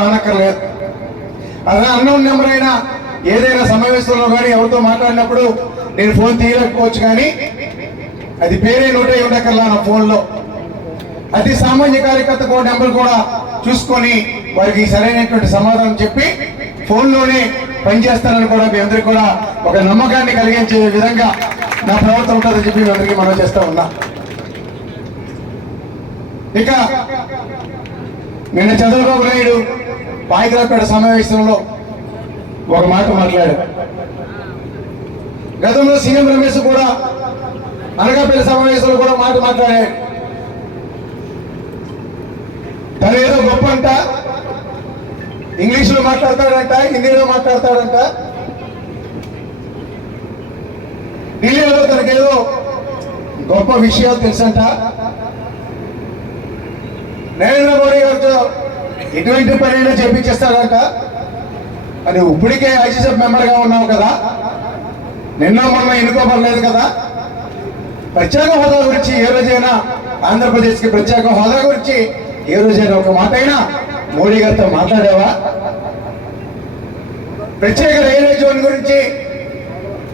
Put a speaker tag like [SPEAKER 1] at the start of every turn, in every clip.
[SPEAKER 1] రానక్కర్లేదు. అదే unknown number అయినా ఏదైనా సమావేశంలో కానీ ఎవరితో మాట్లాడినప్పుడు నేను ఫోన్ తీయలేకపోవచ్చు కానీ అది పేరే నోటే ఉండకల్లా నా ఫోన్లో. అతి సామాన్య కార్యకర్త కూడా నెంబర్ కూడా చూసుకొని వారికి సరైనటువంటి సమాధానం చెప్పి ఫోన్లోనే పనిచేస్తానని కూడా మీ అందరికీ కూడా ఒక నమ్మకాన్ని కలిగించే విధంగా నా ప్రవర్తన ఉంటుందని చెప్పి మీ అందరికీ మనం చేస్తా ఉన్నా. ఇక నిన్న చంద్రబాబు నాయుడు పాయకరాపేట సమావేశంలో ఒక మాట మాట్లాడారు. గతంలో సీఎం రమేష్ కూడా అనకాపల్లి సమావేశంలో కూడా మాట మాట్లాడాడు తను ఏదో గొప్ప అంట ఇంగ్లీష్లో మాట్లాడతాడంట హిందీలో మాట్లాడతాడంట. ఢిల్లీలో తనకేదో గొప్ప విషయాలు తెలుసంట. నరేంద్ర మోడీ గారితో ఎటువంటి పనైనా చేపించేస్తాడంట అది ఇప్పటికే ఐసీసీఎఫ్ మెంబర్గా ఉన్నావు కదా. నిన్న మొన్న ఎన్నుకోబడలేదు కదా. ప్రత్యేక హోదా గురించి ఏ రోజైనా ఆంధ్రప్రదేశ్కి ప్రత్యేక హోదా గురించి ఏ రోజైనా ఒక మాట అయినా మోడీ గారితో మాట్లాడావా? ప్రత్యేక రైల్వే జోన్ గురించి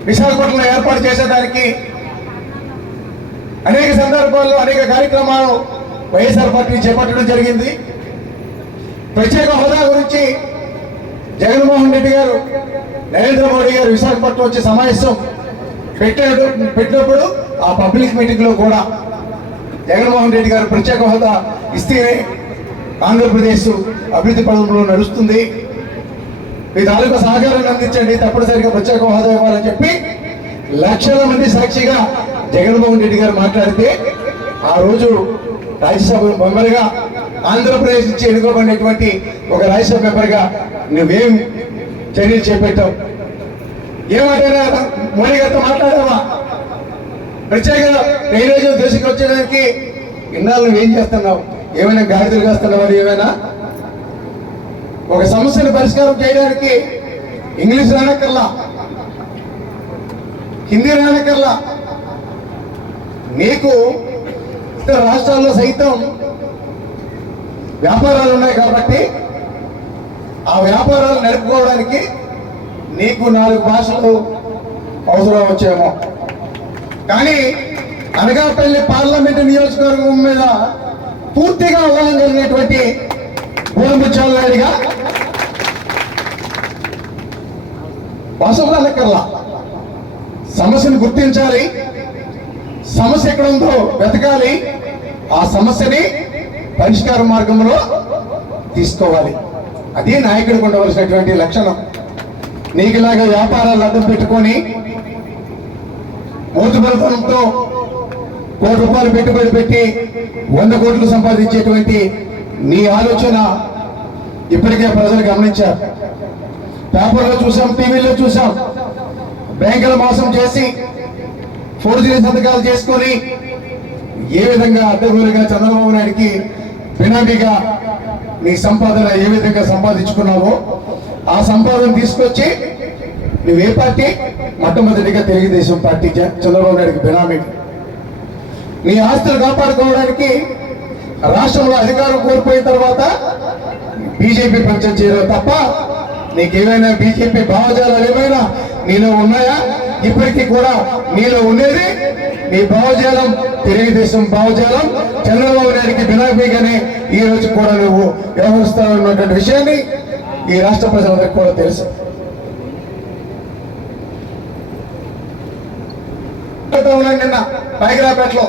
[SPEAKER 1] విశాఖపట్నంలో ఏర్పాటు చేసేదానికి అనేక సందర్భాల్లో అనేక కార్యక్రమాలు వైఎస్ఆర్ పార్టీ చేపట్టడం జరిగింది. ప్రత్యేక హోదా గురించి జగన్మోహన్ రెడ్డి గారు నరేంద్ర మోడీ గారు విశాఖపట్నం వచ్చే సమావేశం పెట్టాడు పెట్టినప్పుడు ఆ పబ్లిక్ మీటింగ్లో కూడా జగన్మోహన్ రెడ్డి గారు ప్రత్యేక హోదా ఇస్తేనే ఆంధ్రప్రదేశ్ అభివృద్ధి పదంలో నడుస్తుంది. మీ తాలూకా సహకారాన్ని అందించండి తప్పనిసరిగా ప్రత్యేక హోదా ఇవ్వాలని చెప్పి లక్షల మంది సాక్షిగా జగన్మోహన్ రెడ్డి గారు మాట్లాడితే ఆ రోజు రాజ్యసభ మెంబర్గా ఆంధ్రప్రదేశ్ నుంచి ఎన్నుకోబడినటువంటి ఒక రాజ్యసభ మెంబర్గా నువ్వేం చర్యలు చేపట్టావు? ఏమంటారా మోడీ గారితో మాట్లాడావా ప్రత్యేకంగా రైల్వే దేశంకి వచ్చేదానికి ఇన్నాళ్ళు నువ్వేం చేస్తున్నావు? ఏమైనా గాడిదలు కాస్తున్నావా ఏమైనా? ఒక సమస్యను పరిష్కారం చేయడానికి ఇంగ్లీష్ రానక్కర్లా హిందీ రానక్కర్లా నీకు ఇతర రాష్ట్రాల్లో సైతం వ్యాపారాలు ఉన్నాయి కాబట్టి ఆ వ్యాపారాలు నడుపుకోవడానికి నీకు నాలుగు భాషలు అవసరం వచ్చేమో. కానీ అనగాపల్లి పార్లమెంటు నియోజకవర్గం మీద పూర్తిగా అవగాహన కలిగినటువంటి గోరంబుచ్చాల నాయుడుగా భాషలు అనక్కర్లా సమస్యను గుర్తించాలి. సమస్య ఎక్కడ ఉందో వెతకాలి. ఆ సమస్యని పరిష్కార మార్గంలో తీసుకోవాలి. అదే నాయకుడికి ఉండవలసినటువంటి లక్షణం. నీకులాగా వ్యాపారాలు అడ్డం పెట్టుకొని మోతుబలతనంతో కోటి రూపాయలు పెట్టుబడి పెట్టి వంద కోట్లు సంపాదించేటువంటి నీ ఆలోచన ఇప్పటికే ప్రజలు గమనించారు. పేపర్లో చూసాం టీవీలో చూసాం. బ్యాంకుల మోసం చేసి ఫోర్జరీ సంతకాలు చేసుకొని ఏ విధంగా అడ్డగోలుగా చంద్రబాబు నాయుడికి బినామీగా నీ సంపాదన ఏ విధంగా సంపాదించుకున్నావో ఆ సంపాదన తీసుకొచ్చి నువ్వే పార్టీ? మొట్టమొదటిగా తెలుగుదేశం పార్టీ చ- చంద్రబాబు నాయుడికి బినామీ నీ ఆస్తులు కాపాడుకోవడానికి రాష్ట్రంలో అధికారం కోల్పోయిన తర్వాత బీజేపీ పంచం చేయడం తప్ప నీకేమైనా బీజేపీ భావజాలాలు ఏమైనా నీలో ఉన్నాయా? ఇప్పటికీ కూడా మీలో ఉండేది మీ భావజాలం తెలుగుదేశం భావజాలం. చంద్రబాబు నాయుడికి బినామీగానే ఈ రోజు కూడా నువ్వు వ్యవహరిస్తానన్నటువంటి విషయాన్ని ఈ రాష్ట్ర ప్రజలందరికీ కూడా తెలుసు. నిన్న పైకిరాపేటలో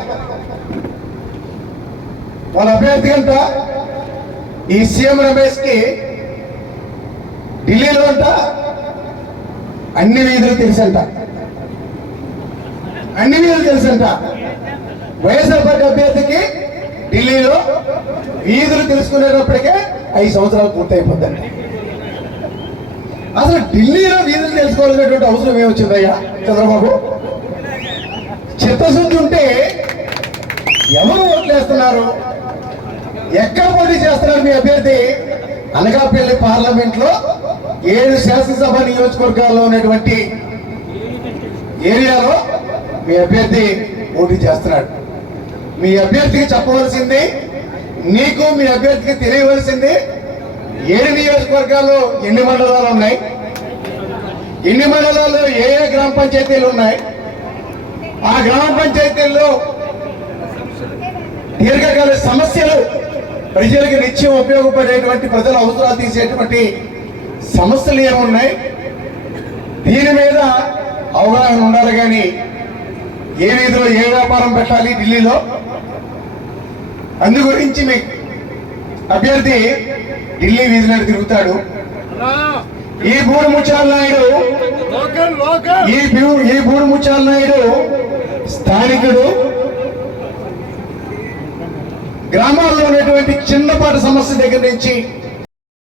[SPEAKER 1] వాళ్ళ అభ్యర్థి అంట ఈ సీఎం రమేష్కి ఢిల్లీలో అంట అన్ని వీధులు తెలుసంట. అన్ని వీధులు తెలుసంట. వైఎస్ఆర్ పార్టీ అభ్యర్థికి ఢిల్లీలో వీధులు తెలుసుకునేటప్పటికే ఐదు సంవత్సరాలు పూర్తయిపోద్దంట. అసలు ఢిల్లీలో వీధులు తెలుసుకోవాల్సినటువంటి అవసరం ఏమొచ్చిందయ్యా చంద్రబాబు? చిత్తశుద్ధి ఉంటే ఎవరు ఓట్లేస్తున్నారు? ఎక్కడ పోటీ చేస్తున్నారు మీ అభ్యర్థి? అనకాపల్లి పార్లమెంట్లో ఏడు శాసనసభ నియోజకవర్గాల్లో ఉన్నటువంటి ఏరియాలో మీ అభ్యర్థి పోటీ చేస్తున్నాడు. మీ అభ్యర్థికి చెప్పవలసింది నీకు మీ అభ్యర్థికి తెలియవలసింది ఏడు నియోజకవర్గాల్లో ఎన్ని మండలాలు ఉన్నాయి? ఎన్ని మండలాల్లో ఏ ఏ గ్రామ పంచాయతీలు ఉన్నాయి? ఆ గ్రామ పంచాయతీల్లో దీర్ఘకాల సమస్యలు ప్రజలకు నిత్యం ఉపయోగపడేటువంటి ప్రజల అవసరాలు తీసేటువంటి సమస్యలు ఏమున్నాయి? దీని మీద అవగాహన ఉండాలి కానీ ఏ వీధిలో ఏ వ్యాపారం పెట్టాలి ఢిల్లీలో? అందు గురించి మీ అభ్యర్థి ఢిల్లీ వీధిలో తిరుగుతాడు. ఈ బూడు ముచ్చాల నాయుడు ఈ ఈ బూడు ముచ్చాల నాయుడు స్థానికుడు. గ్రామాల్లో ఉన్నటువంటి చిన్నపాటి సమస్య దగ్గర నుంచి